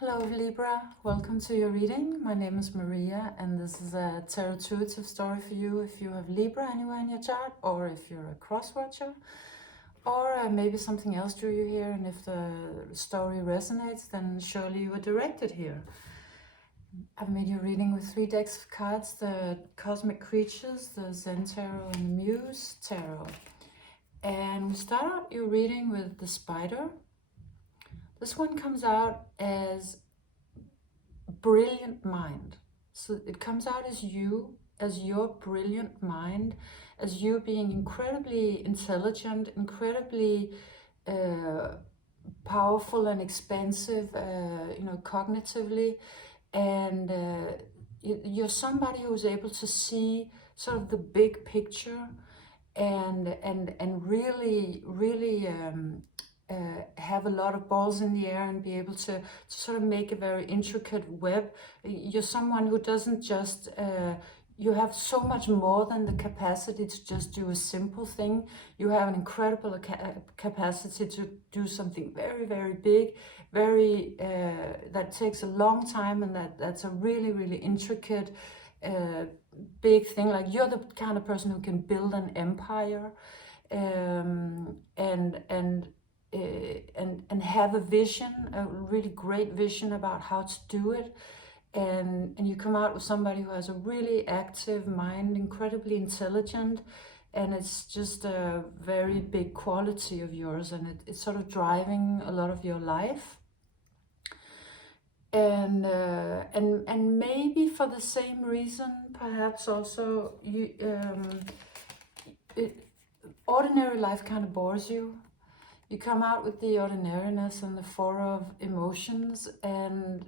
Hello Libra, welcome to your reading. My name is Maria and this is a tarot intuitive story for you if you have Libra anywhere in your chart, or if you're a cross watcher, or maybe something else drew you here, and if the story resonates then surely you were directed here. I've made your reading with 3 decks of cards: the Cosmic Creatures, the Zen Tarot, and the Muse Tarot. And we start out your reading with the Spider. This one comes out as brilliant mind. So it comes out as you, as your brilliant mind, as you being incredibly intelligent, incredibly powerful and expansive, cognitively. And you're somebody who's able to see sort of the big picture and really have a lot of balls in the air and be able to sort of make a very intricate web. You're someone who doesn't just, you have so much more than the capacity to just do a simple thing. You have an incredible capacity to do something very, very big, very, that takes a long time, and that's a really, really intricate, big thing. Like, you're the kind of person who can build an empire, and have a vision, a really great vision about how to do it. And you come out with somebody who has a really active mind, incredibly intelligent, and it's just a very big quality of yours, and it's sort of driving a lot of your life. And maybe for the same reason, perhaps also, ordinary life kind of bores you. You come out with the ordinariness and the 4 of emotions, and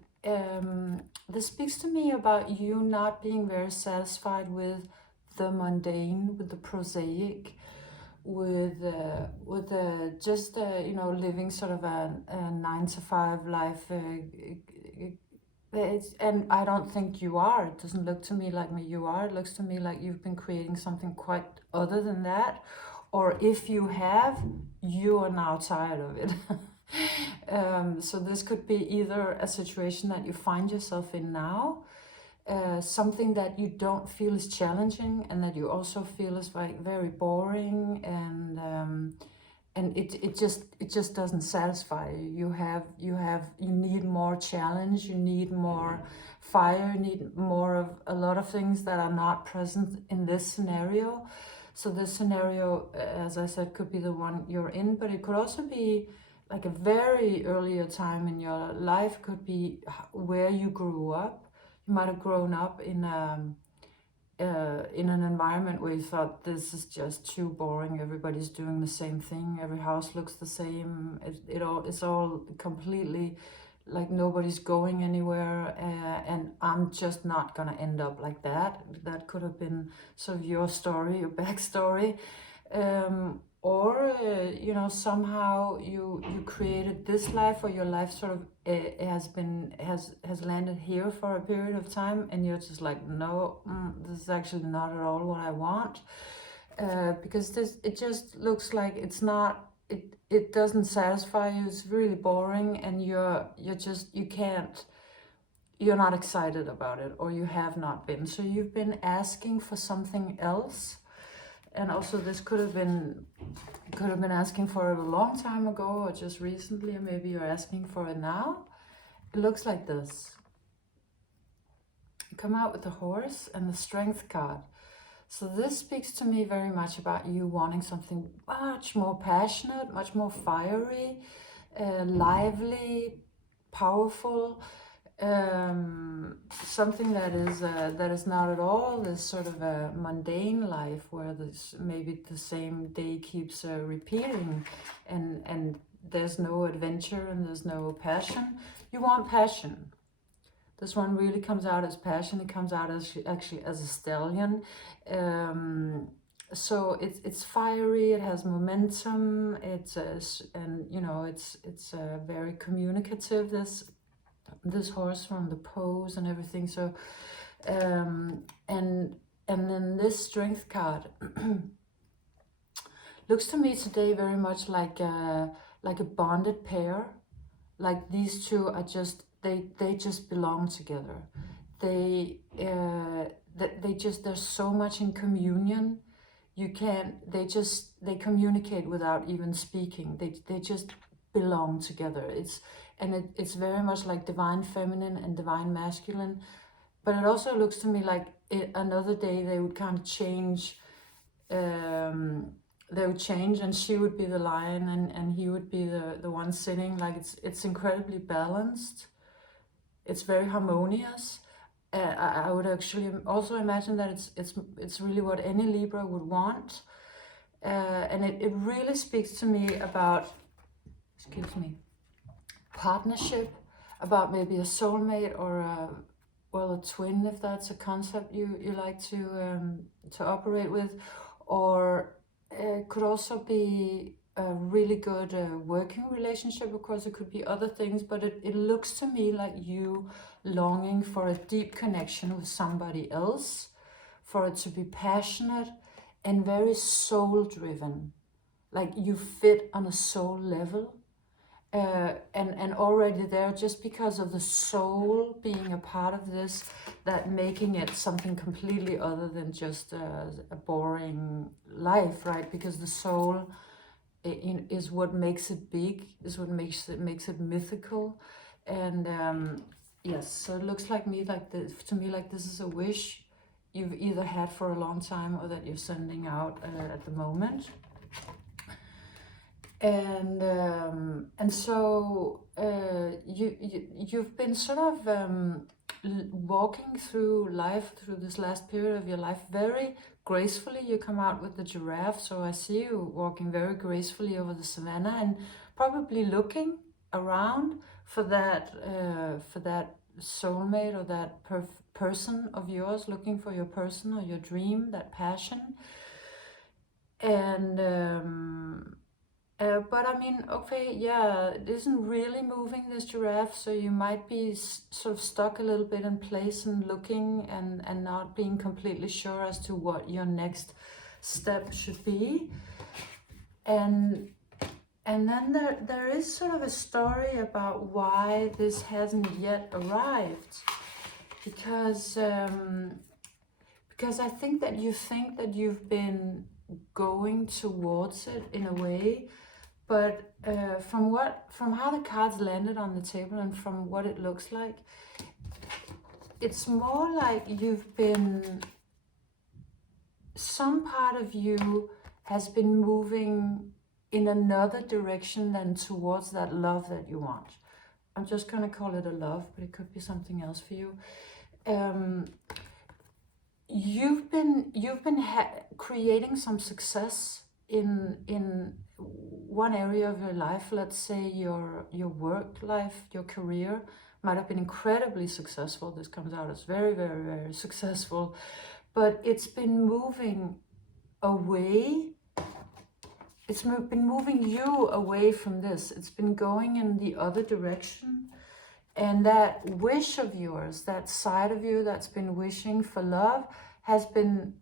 this speaks to me about you not being very satisfied with the mundane, with the prosaic, with just living sort of a 9-to-5 life. And I don't think you are. It doesn't look to me like you are. It looks to me like you've been creating something quite other than that. Or if you have, you are now tired of it. So this could be either a situation that you find yourself in now, something that you don't feel is challenging, and that you also feel is like very boring, and it just doesn't satisfy you. You need more challenge, you need more fire, you need more of a lot of things that are not present in this scenario. So this scenario, as I said, could be the one you're in, but it could also be like a very earlier time in your life. Could be where you grew up. You might have grown up in an environment where you thought, this is just too boring. Everybody's doing the same thing. Every house looks the same. It's all completely like nobody's going anywhere, and I'm just not gonna end up like that. That could have been sort of your story, your backstory, or somehow you created this life, or your life sort of has landed here for a period of time, and you're just like, no, this is actually not at all what I want, because it just looks like it's not. It doesn't satisfy you. It's really boring, and you're not excited about it, or you have not been. So you've been asking for something else, and also this could have been asking for it a long time ago, or just recently, or maybe you're asking for it now. It looks like this. You come out with the Horse and the Strength card. So this speaks to me very much about you wanting something much more passionate, much more fiery, lively, powerful, something that is not at all this sort of a mundane life where maybe the same day keeps repeating, and there's no adventure and there's no passion. You want passion. This one really comes out as passion. It comes out as actually as a stallion. So it's fiery. It has momentum. It's very communicative. This horse, from the pose and everything. So and then this Strength card looks to me today very much like a bonded pair. like these two are just, they just belong together. There's so much in communion. They communicate without even speaking. They just belong together. It's very much like divine feminine and divine masculine. But it also looks to me like another day they would kind of change. They would change, and she would be the lion, and he would be the one sitting. Like it's incredibly balanced. It's very harmonious. I would actually also imagine that it's really what any Libra would want. And it really speaks to me about, excuse me, partnership, about maybe a soulmate or a twin, if that's a concept you like to operate with, or it could also be a really good working relationship. Of course, it could be other things, but it looks to me like you longing for a deep connection with somebody else, for it to be passionate and very soul-driven, like you fit on a soul level. And already there, just because of the soul being a part of this, that making it something completely other than just a boring life, right? Because the soul is what makes it big, is what makes it mythical. And yes, so it looks like to me like this is a wish you've either had for a long time or that you're sending out at the moment. And so you've been sort of walking through life, through this last period of your life, very gracefully. You come out with the giraffe, so I see you walking very gracefully over the savannah and probably looking around for that soulmate or that person of yours, looking for your person or your dream, that passion. And but I mean, okay, yeah, it isn't really moving, this giraffe, so you might be sort of stuck a little bit in place and looking and not being completely sure as to what your next step should be. And then there is sort of a story about why this hasn't yet arrived, because I think that you've been going towards it in a way. But from how the cards landed on the table and from what it looks like, it's more like some part of you has been moving in another direction than towards that love that you want. I'm just going to call it a love, but it could be something else for you. You've been creating some success in one area of your life. Let's say your work life, your career might have been incredibly successful. This comes out as very, very, very successful, but it's been moving away. It's been moving you away from this. It's been going in the other direction. And that wish of yours, that side of you that's been wishing for love, has been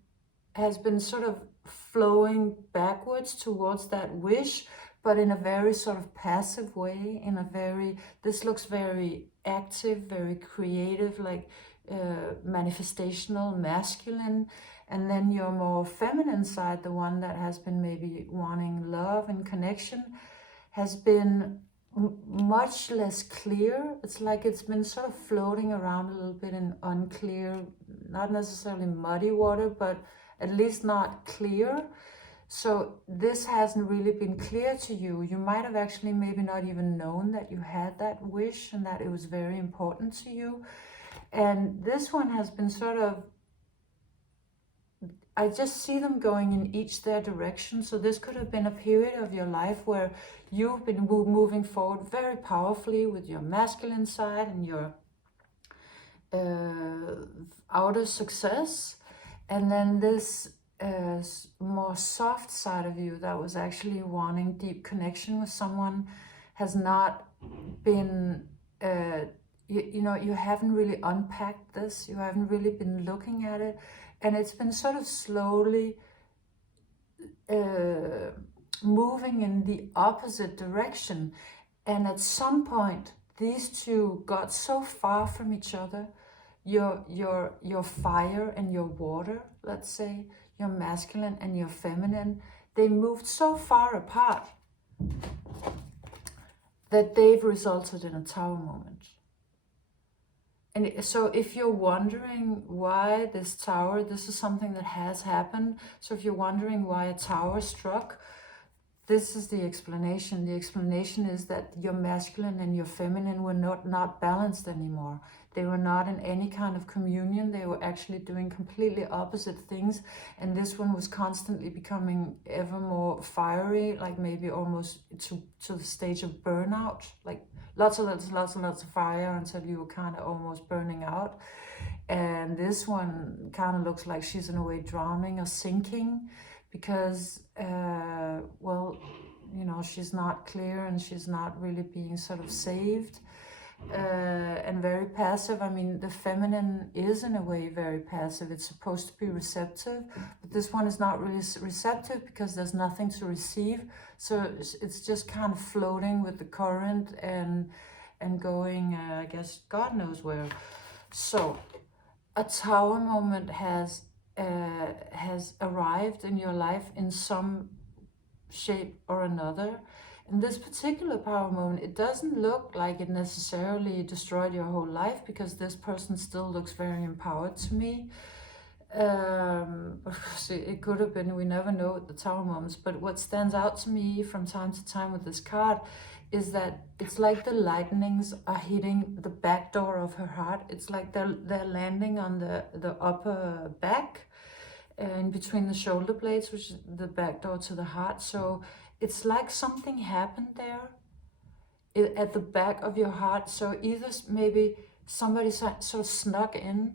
sort of flowing backwards towards that wish, but in a very sort of passive way, this looks very active, very creative, like manifestational, masculine. And then your more feminine side, the one that has been maybe wanting love and connection, has been much less clear. It's like it's been sort of floating around a little bit in unclear, not necessarily muddy water, but at least not clear. So this hasn't really been clear to you. You might have actually maybe not even known that you had that wish and that it was very important to you. And this one has been sort of, I just see them going in each their direction. So this could have been a period of your life where you've been moving forward very powerfully with your masculine side and your outer success. And then this more soft side of you that was actually wanting deep connection with someone has not been, you haven't really unpacked this. You haven't really been looking at it. And it's been sort of slowly moving in the opposite direction. And at some point, these two got so far from each other. Your fire and your water, let's say, your masculine and your feminine, they moved so far apart that they've resulted in a tower moment. And so if you're wondering why this tower, this is something that has happened. So if you're wondering why a tower struck, this is the explanation. The explanation is that your masculine and your feminine were not balanced anymore. They were not in any kind of communion. They were actually doing completely opposite things. And this one was constantly becoming ever more fiery, like maybe almost to the stage of burnout, like lots of fire until you were kind of almost burning out. And this one kind of looks like she's in a way drowning or sinking, because, well, you know, she's not clear and she's not really being sort of saved, and very passive. I mean, the feminine is in a way very passive. It's supposed to be receptive, but this one is not really receptive because there's nothing to receive. So it's just kind of floating with the current and going, I guess, God knows where. So a tower moment has arrived in your life in some shape or another. In this particular power moment, it doesn't look like it necessarily destroyed your whole life, because this person still looks very empowered to me. It could have been, we never know at the tower moments, but what stands out to me from time to time with this card is that it's like the lightnings are hitting the back door of her heart. It's like they're landing on the upper back, in between the shoulder blades, which is the back door to the heart. So it's like something happened there at the back of your heart. So either maybe somebody sort of snuck in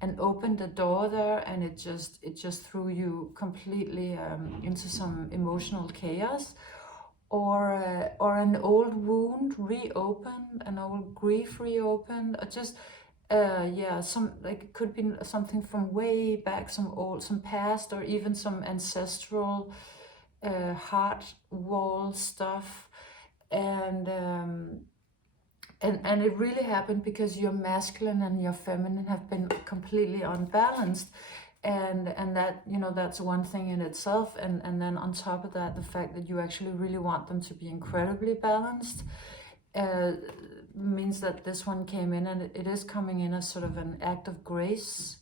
and opened the door there, and it just threw you completely into some emotional chaos, or an old wound reopened, an old grief reopened, or just some, like, it could be something from way back, some past, or even some ancestral heart wall stuff. And it really happened because your masculine and your feminine have been completely unbalanced, and that, you know, that's one thing in itself, and then on top of that, the fact that you actually really want them to be incredibly balanced means that this one came in, and it is coming in as sort of an act of grace,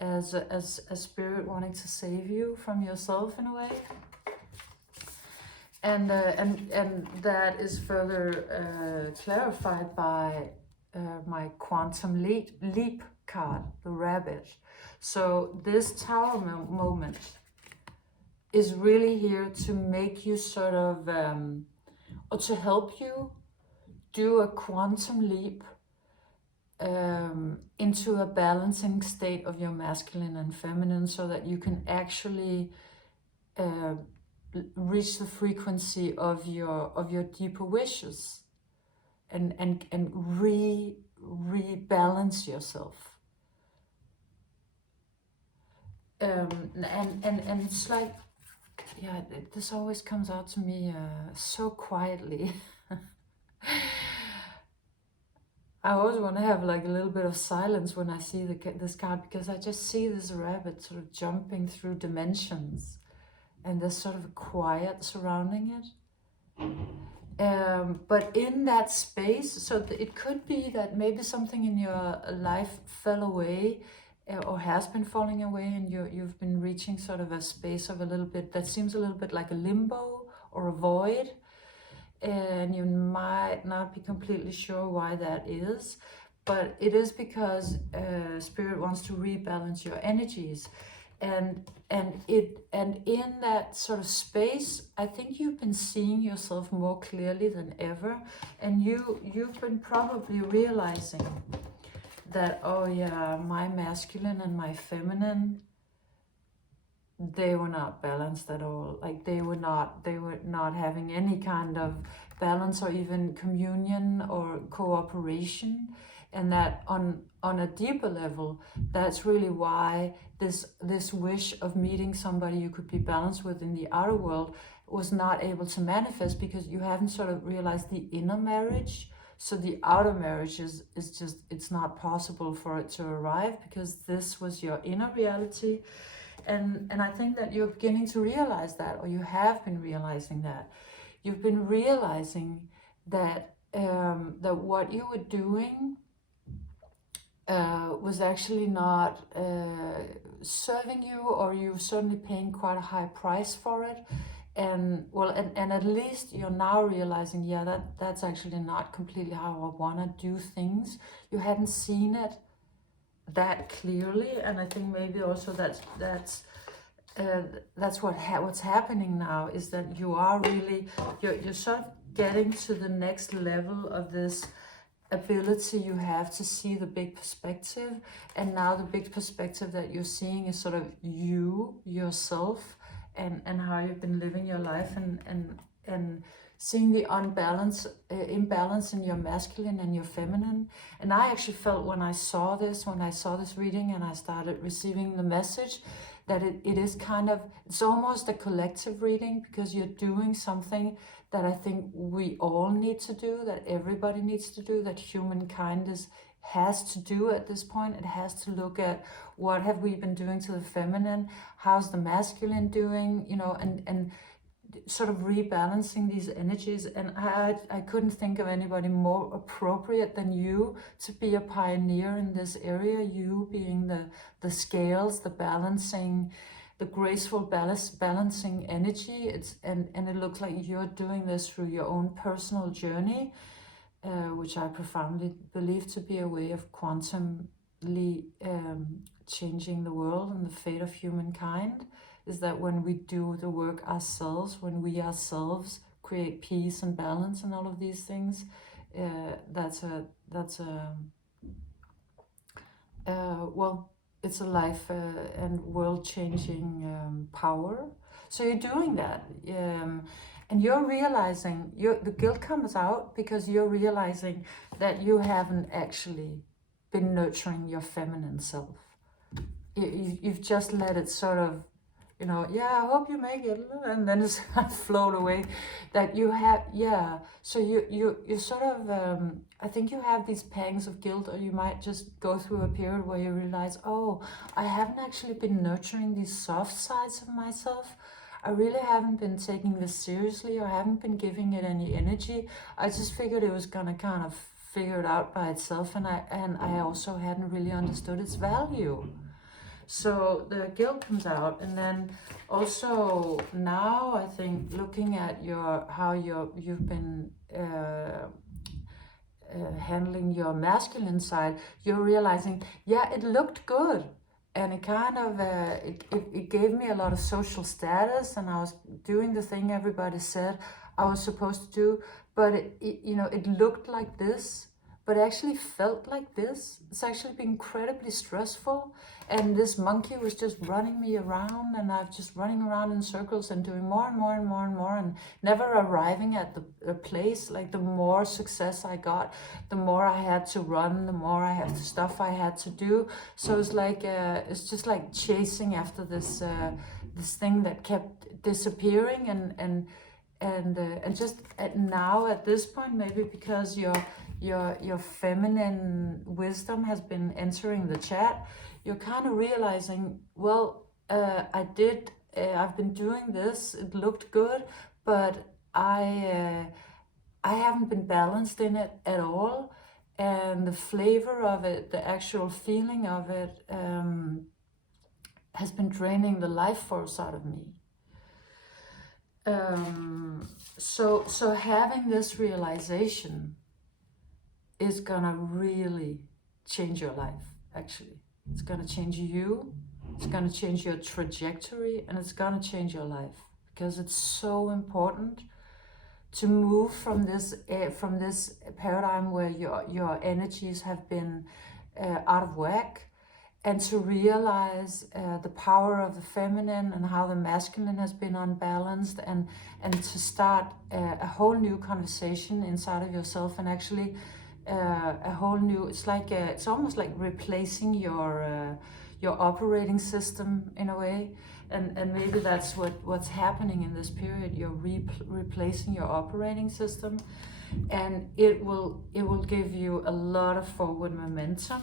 as a spirit wanting to save you from yourself in a way. And that is further clarified by my quantum leap card, the rabbit. So this tower moment is really here to make you sort of, or to help you do a quantum leap into a balancing state of your masculine and feminine, so that you can actually reach the frequency of your deeper wishes, and rebalance yourself. And it's like, yeah, this always comes out to me so quietly. I always want to have like a little bit of silence when I see this card, because I just see this rabbit sort of jumping through dimensions, and there's sort of a quiet surrounding it. But in that space, so it could be that maybe something in your life fell away, or has been falling away, and you've been reaching sort of a space of a little bit that seems a little bit like a limbo or a void, and you might not be completely sure why that is, but it is because Spirit wants to rebalance your energies. And in that sort of space, I think you've been seeing yourself more clearly than ever, and you've been probably realizing that, oh yeah, my masculine and my feminine, they were not balanced at all. Like they were not having any kind of balance or even communion or cooperation. And that on a deeper level, that's really why this wish of meeting somebody you could be balanced with in the outer world was not able to manifest, because you haven't sort of realized the inner marriage. So the outer marriage is just, it's not possible for it to arrive, because this was your inner reality. And I think that you're beginning to realize that, or you have been realizing that. You've been realizing that that what you were doing was actually not serving you, or you're certainly paying quite a high price for it. And well, and at least you're now realizing, yeah, that's actually not completely how I want to do things. You hadn't seen it that clearly, and I think maybe also that's what's happening now, is that you are really, you're sort of getting to the next level of this ability you have to see the big perspective. And now the big perspective that you're seeing is sort of you, yourself, and how you've been living your life, and seeing the imbalance in your masculine and your feminine. And I actually felt when I saw this reading and I started receiving the message, that it is kind of, it's almost a collective reading, because you're doing something that I think we all need to do, that everybody needs to do, that humankind has to do at this point. It has to look at, what have we been doing to the feminine, how's the masculine doing, and sort of rebalancing these energies. And I couldn't think of anybody more appropriate than you to be a pioneer in this area, you being the scales, the balancing, the graceful balancing energy. And it looks like you're doing this through your own personal journey, which I profoundly believe to be a way of quantumly changing the world and the fate of humankind. Is that when we do the work ourselves, when we ourselves create peace and balance and all of these things, well, it's a life and world-changing power. So you're doing that, and you're realizing, the guilt comes out because you're realizing that you haven't actually been nurturing your feminine self. You've just let it sort of, yeah, I hope you make it, and then it's float away. That you have, yeah. So you sort of, I think you have these pangs of guilt, or you might just go through a period where you realize, oh, I haven't actually been nurturing these soft sides of myself. I really haven't been taking this seriously, or haven't been giving it any energy. I just figured it was gonna kind of figure it out by itself, and I also hadn't really understood its value. So the guilt comes out. And then also now, I think, looking at how you've been handling your masculine side, you're realizing, yeah, it looked good, and it kind of it gave me a lot of social status, and I was doing the thing everybody said I was supposed to do, but it looked like this, but actually felt like this. It's actually been incredibly stressful. And this monkey was just running me around, and I'm just running around in circles and doing more and more and more and more, and never arriving at the place. Like, the more success I got, the more I had to run, the more I had stuff I had to do. So it's like it's just like chasing after this this thing that kept disappearing, and just now at this point, maybe because your feminine wisdom has been entering the chat, you're kind of realizing, well, I've been doing this, it looked good, but I haven't been balanced in it at all, and the flavor of it, the actual feeling of it, has been draining the life force out of me. So having this realization is gonna really change your life, actually. It's gonna change you, it's gonna change your trajectory, and it's gonna change your life, because it's so important to move from this paradigm where your energies have been out of whack, and to realize the power of the feminine and how the masculine has been unbalanced, and to start a whole new conversation inside of yourself, and actually a whole new, it's almost like replacing your operating system in a way, and maybe that's what's happening in this period. You're replacing your operating system, and it will give you a lot of forward momentum.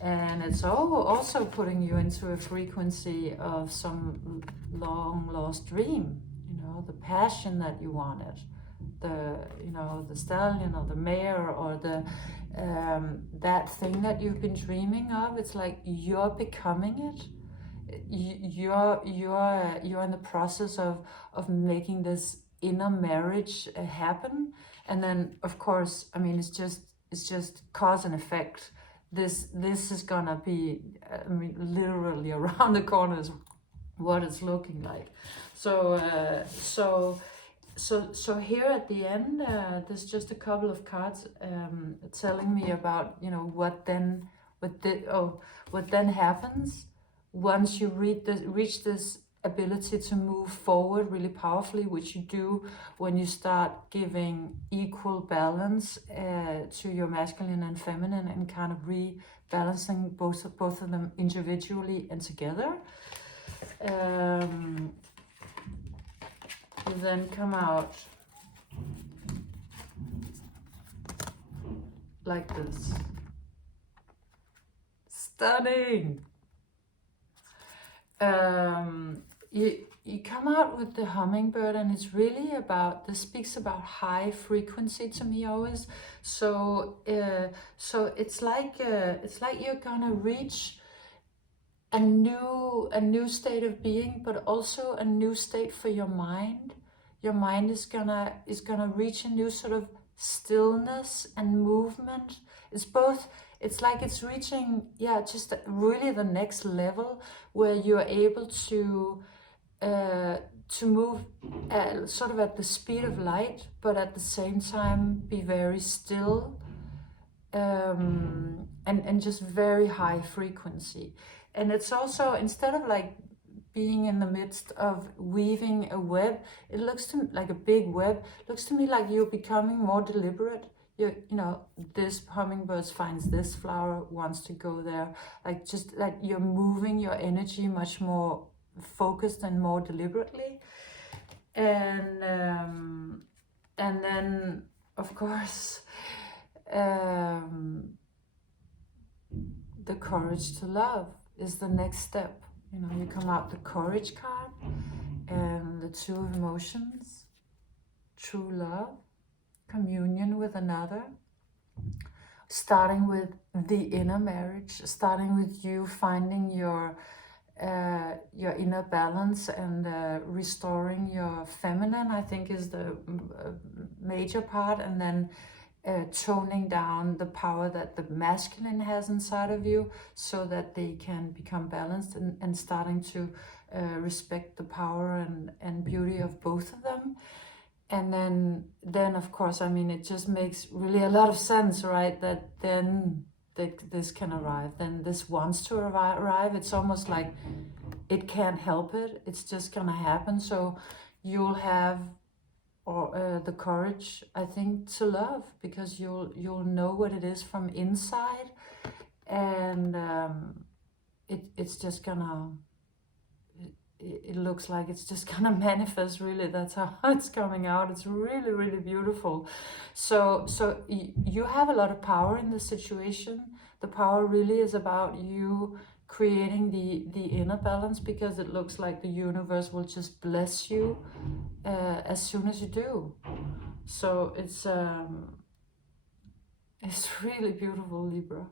And it's also putting you into a frequency of some long lost dream, you know, the passion that you wanted, the, you know, the stallion or the mare or the that thing that you've been dreaming of. It's like you're becoming it. You're in the process of making this inner marriage happen. And then of course, I mean, it's just cause and effect. This is gonna be, I mean, literally around the corner is what it's looking like. So here at the end, there's just a couple of cards telling me about, you know, what then happens once you reach this ability to move forward really powerfully, which you do when you start giving equal balance to your masculine and feminine, and kind of rebalancing both of them individually and together. Then come out like this. Stunning! You come out with the hummingbird, and it's really about, this speaks about high frequency to me always. So it's like you're gonna reach a new state of being, but also a new state for your mind. Your mind is gonna reach a new sort of stillness and movement. It's both. It's like it's reaching, yeah, just really the next level where you're able to move sort of at the speed of light, but at the same time be very still, and just very high frequency. And it's also, instead of like being in the midst of weaving a web, it looks to me like a big web. It looks to me like you're becoming more deliberate. You know, this hummingbird finds this flower, wants to go there. Like, just like you're moving your energy much more focused and more deliberately. And then of course, the courage to love is the next step. You know, you come out the courage card and the two of emotions, true love, communion with another, starting with the inner marriage, starting with you finding your inner balance and restoring your feminine, I think, is the major part, and then toning down the power that the masculine has inside of you, so that they can become balanced, and starting to respect the power and beauty of both of them. And then of course, I mean, it just makes really a lot of sense, right? That then this can arrive, then this wants to arrive. It's almost like it can't help it. It's just gonna happen. So you'll have the courage, I think, to love, because you'll know what it is from inside, and it's just gonna. It looks like it's just gonna manifest, really. That's how it's coming out. It's really, really beautiful. So you have a lot of power in this situation. The power really is about you creating the inner balance, because it looks like the universe will just bless you as soon as you do. So it's really beautiful, Libra.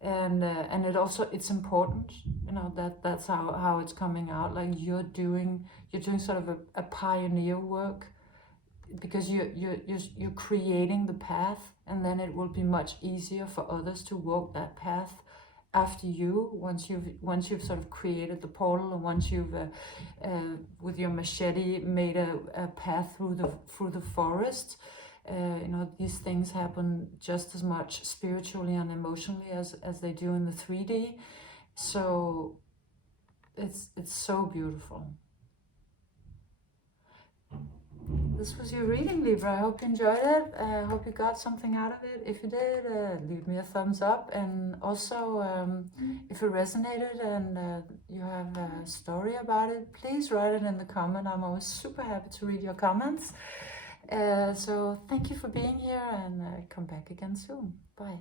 And it also, it's important, you know, that's how it's coming out. Like you're doing sort of a pioneer work, because you're creating the path, and then it will be much easier for others to walk that path after you, once you've sort of created the portal, and once you've with your machete made a path through the forest. You know, these things happen just as much spiritually and emotionally as they do in the 3D. So it's so beautiful. This was your reading, Libra. I hope you enjoyed it. I hope you got something out of it. If you did, leave me a thumbs up. And also, if it resonated and you have a story about it, please write it in the comment. I'm always super happy to read your comments. So thank you for being here, and come back again soon. Bye.